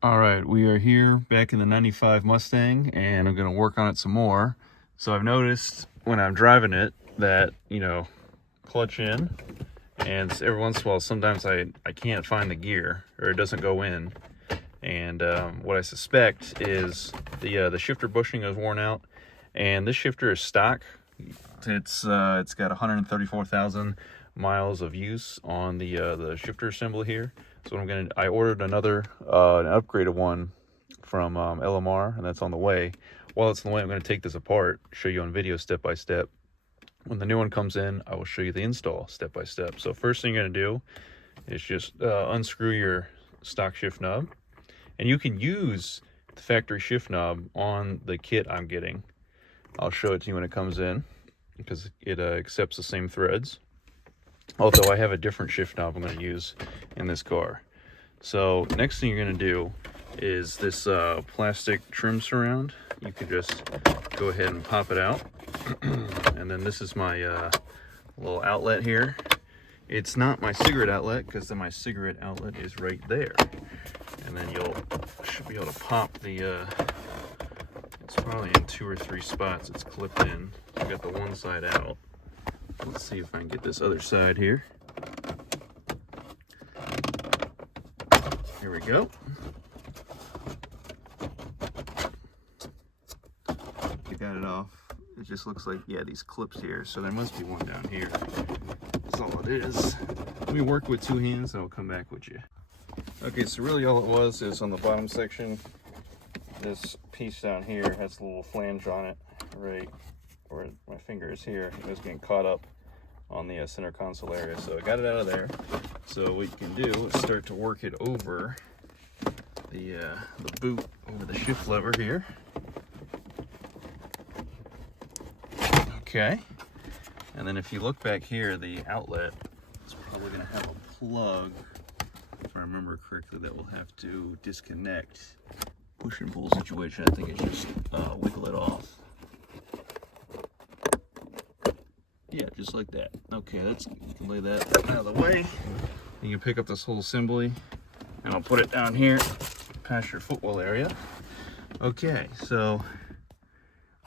All right, we are here back in the 95 Mustang and I'm going to work on it some more. So I've noticed when I'm driving it that, clutch in, and every once in a while sometimes I can't find the gear or it doesn't go in. And what I suspect is the shifter bushing is worn out, and this shifter is stock. It's got 134,000 miles of use on the shifter assembly here. So I ordered another an upgraded one from LMR, and that's on the way. While it's on the way, I'm going to take this apart, show you on video step by step. When the new one comes in, I will show you the install step by step. So first thing you're going to do is just unscrew your stock shift knob. And you can use the factory shift knob on the kit I'm getting. I'll show it to you when it comes in because it accepts the same threads. Although I have a different shift knob I'm going to use in this car. So next thing you're going to do is this plastic trim surround. You can just go ahead and pop it out. And then this is my little outlet here. It's not my cigarette outlet because then my cigarette outlet is right there. And then should be able to pop the, it's probably in 2 or 3 spots it's clipped in. So I got the one side out. Let's see if I can get this other side here. Here we go. I got it off. It just looks like, yeah, these clips here. So there must be one down here. That's all it is. Let me work with 2 hands and I'll come back with you. Okay, so really all it was is on the bottom section, this piece down here has a little flange on it, right where my finger is here. It was getting caught up on the center console area, so I got it out of there. So what you can do is start to work it over the boot, over the shift lever here. Okay, and then if you look back here, the outlet is probably going to have a plug. If I remember correctly, that will have to disconnect. Push and pull situation, I think it's just wiggle it off. Yeah, just like that. Okay, you can lay that out of the way. You can pick up this whole assembly, and I'll put it down here past your footwell area. Okay, so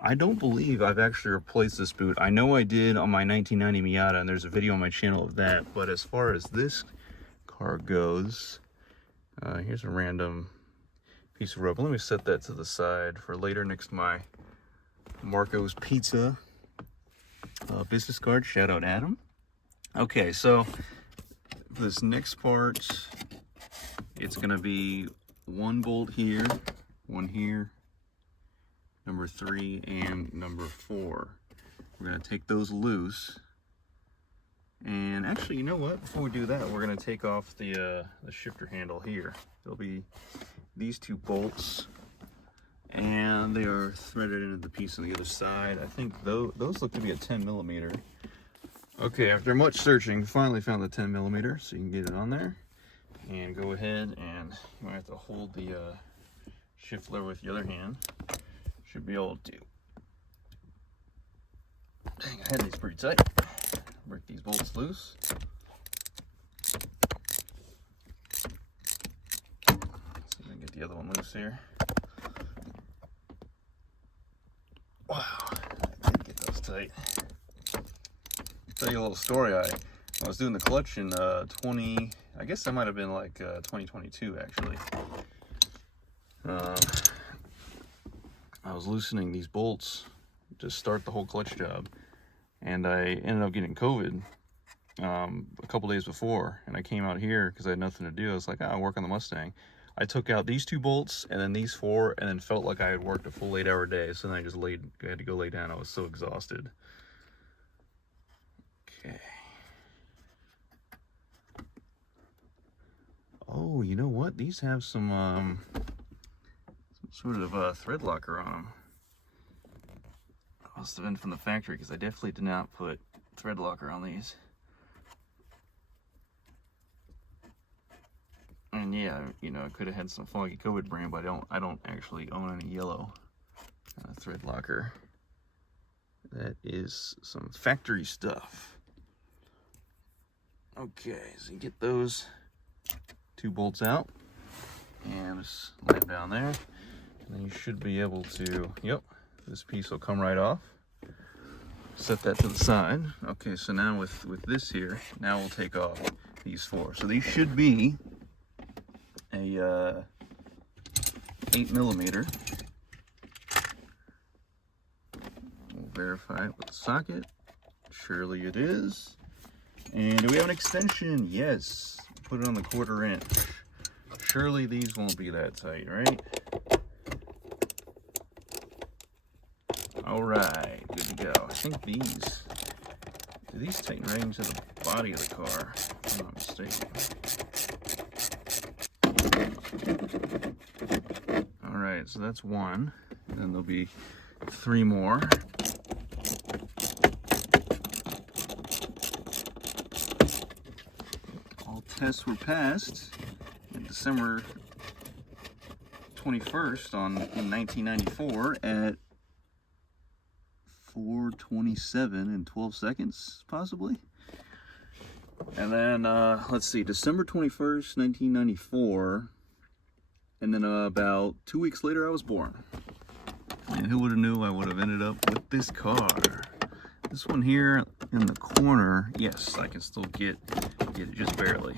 I don't believe I've actually replaced this boot. I know I did on my 1990 Miata, and there's a video on my channel of that, but as far as this car goes, here's a random piece of rubber. Let me set that to the side for later next to my Marco's Pizza business card. Shout out Adam. Okay, so this next part, it's going to be 1 bolt here, 1 here, number 3, and number 4. We're going to take those loose. And actually, you know what? Before we do that, we're going to take off the shifter handle here. There'll be these 2 bolts, and they are threaded into the piece on the other side. I think those look to be a 10mm. Okay, after much searching, finally found the 10mm, so you can get it on there. And go ahead, and you might have to hold the shift lever with the other hand. Should be able to. Dang, I had these pretty tight. Break these bolts loose. See if I can get the other one loose here. Wow, I did get those tight. Tell you a little story. I was doing the clutch in I guess that might have been like 2022 actually. I was loosening these bolts to start the whole clutch job, and I ended up getting COVID a couple days before, and I came out here because I had nothing to do. I was like, I'll work on the Mustang. I took out these 2 bolts and then these 4, and then felt like I had worked a full 8-hour day, so then I had to go lay down. I was so exhausted. Okay. Oh, you know what? These have some sort of thread locker on them. Must have been from the factory because I definitely did not put thread locker on these. And yeah, I could have had some Foggy COVID brand, but I don't actually own any yellow thread locker. That is some factory stuff. Okay, so you get those 2 bolts out. and just lay it down there. And then you should be able to, yep, this piece will come right off. Set that to the side. Okay, so now with this here, now we'll take off these four. So these should be a 8mm. We'll verify it with the socket. Surely it is. And do we have an extension? Yes. Put it on the 1/4 inch. Surely these won't be that tight, right? All right, good to go. I think do these tighten right into the body of the car, if I'm not mistaken. All right, so that's one, and then there'll be 3 more. All tests were passed on December 21st in 1994 at 4:27 and 12 seconds, possibly. And then, let's see, December 21st, 1994. And then about 2 weeks later, I was born. And who would have knew I would have ended up with this car? This one here in the corner, yes, I can still get it just barely.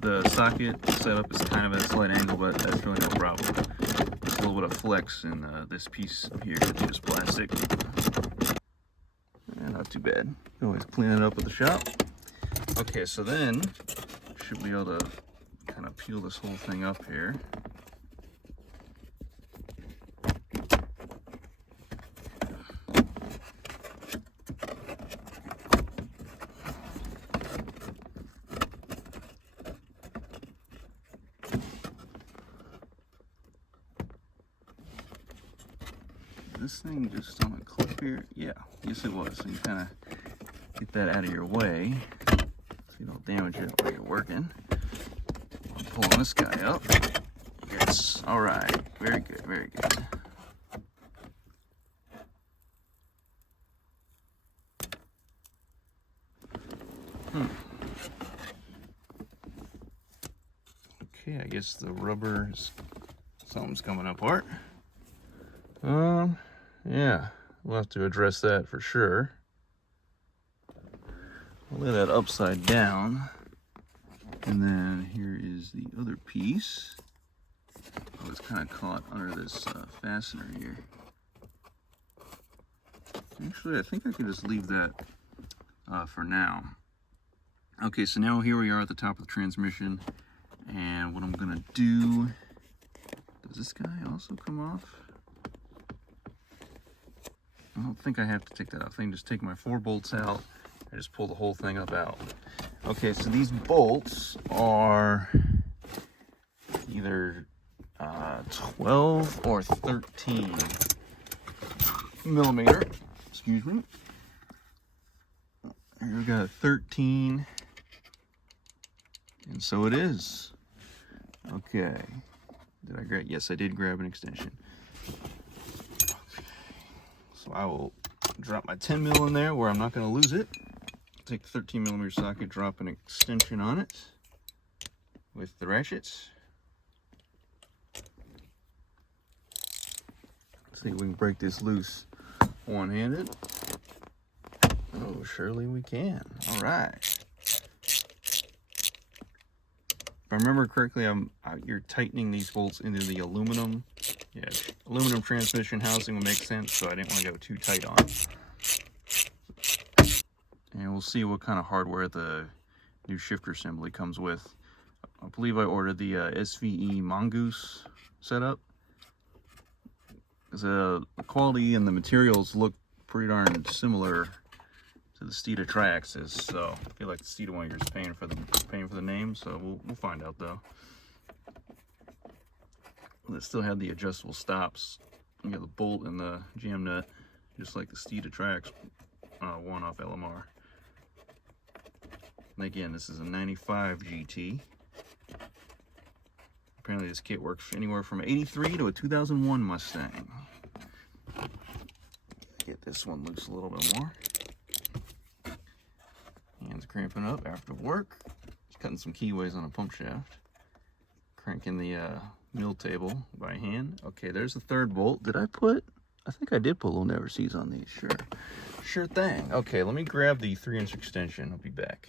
The socket setup is kind of at a slight angle, but that's really no problem. There's a little bit of flex in this piece here, just plastic. And not too bad. Always clean it up at the shop. Okay, so then should be able to kind of peel this whole thing up here. This thing just on a clip here? Yeah, yes it was. So you kind of get that out of your way so you don't damage it while you're working. I'm pulling this guy up. Yes, all right, very good, very good. Okay, I guess the rubber's, something's coming apart. Yeah, we'll have to address that for sure. I'll lay that upside down. And then here is the other piece. Oh, it's kind of caught under this fastener here. Actually, I think I could just leave that for now. Okay, so now here we are at the top of the transmission. And what I'm gonna do, does this guy also come off? I don't think I have to take that out. I think just take my 4 bolts out. I just pull the whole thing up out. Okay, so these bolts are either 12 or 13mm. Excuse me. Here we got a 13. And so it is. Okay. Did I grab? Yes, I did grab an extension. So I will drop my 10mm in there where I'm not going to lose it. Take the 13mm socket, drop an extension on it with the ratchets. See if we can break this loose one-handed. Oh, surely we can. All right. If I remember correctly, you're tightening these bolts into the aluminum. Yeah, aluminum transmission housing will make sense, so I didn't want to go too tight on. And we'll see what kind of hardware the new shifter assembly comes with. I believe I ordered the SVE Mongoose setup. The quality and the materials look pretty darn similar to the Steeda Triaxis, so I feel like the Steeda one you're just paying for the name. So we'll find out though. It still had the adjustable stops. You got the bolt and the jam nut, just like the Steeda Triax one off LMR. And again, this is a 95 GT. Apparently this kit works anywhere from 83 to a 2001 Mustang. Get this one loose a little bit more. Hands cramping up after work. Just cutting some keyways on a pump shaft. cranking the mill table by hand. Okay, there's the third bolt. I think I did put little never sees on these. Sure thing. Okay, let me grab the 3-inch extension. I'll be back.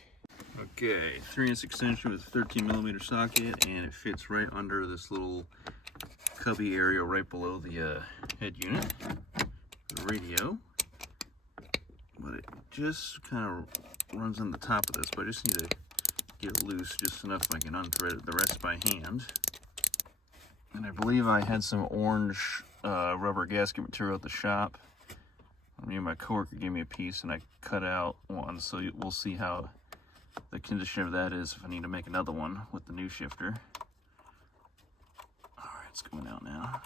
Okay, 3-inch extension with a 13mm socket, and it fits right under this little cubby area right below the head unit, the radio. But it just kind of runs on the top of this, but I just need to get it loose just enough I can unthread it, the rest by hand. And I believe I had some orange rubber gasket material at the shop. Me and my coworker gave me a piece and I cut out one, so we'll see how the condition of that is if I need to make another one with the new shifter. Alright, it's coming out now.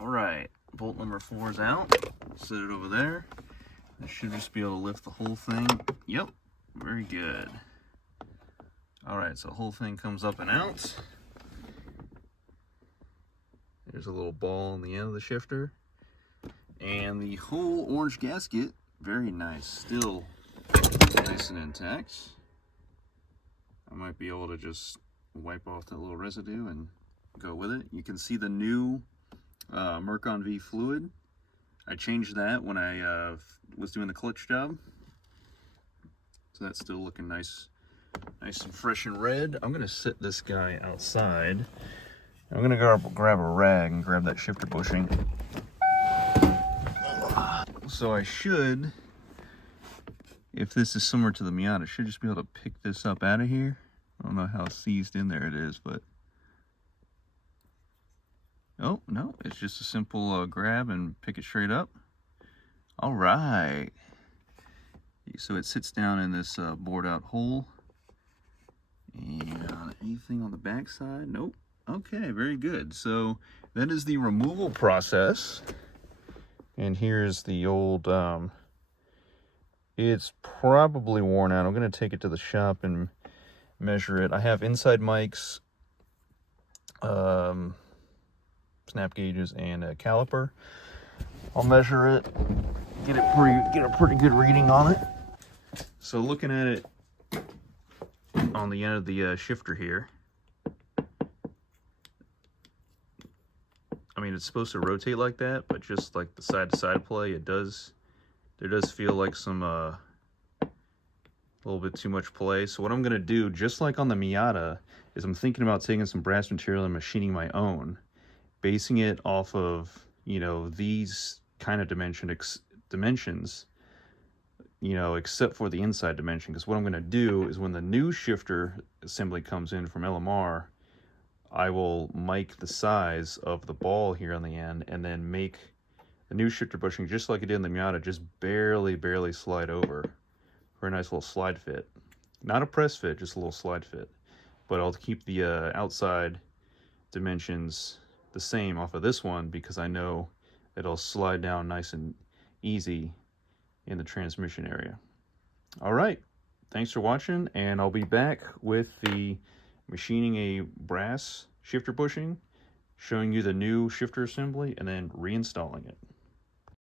Alright, bolt number 4 is out. Set it over there. I should just be able to lift the whole thing. Yep, very good. Alright, so the whole thing comes up and out. There's a little ball on the end of the shifter. And the whole orange gasket, very nice, still nice and intact. I might be able to just wipe off that little residue and go with it. You can see the new Mercon V fluid. I changed that when I was doing the clutch job. So that's still looking nice and fresh and red. I'm gonna sit this guy outside. I'm gonna grab a rag and grab that shifter bushing. So I should, if this is similar to the Miata, I should just be able to pick this up out of here. I don't know how seized in there it is, but oh no, it's just a simple grab and pick it straight up. All right, so it sits down in this bored out hole. And anything on the back side? Nope. Okay, very good. So that is the removal process. And here's the old, it's probably worn out. I'm going to take it to the shop and measure it. I have inside mics, snap gauges, and a caliper. I'll measure it, get a pretty good reading on it. So looking at it on the end of the shifter here, I mean, it's supposed to rotate like that, but just like the side-to-side play, there does feel like some, a little bit too much play. So what I'm going to do, just like on the Miata, is I'm thinking about taking some brass material and machining my own, basing it off of, you know, these kind of dimensions, you know, except for the inside dimension. Because what I'm going to do is when the new shifter assembly comes in from LMR, I will mic the size of the ball here on the end and then make the new shifter bushing just like it did in the Miata, just barely slide over for a nice little slide fit. Not a press fit, just a little slide fit. But I'll keep the outside dimensions the same off of this one because I know it'll slide down nice and easy in the transmission area. All right, thanks for watching, and I'll be back with the machining a brass shifter bushing, showing you the new shifter assembly, and then reinstalling it.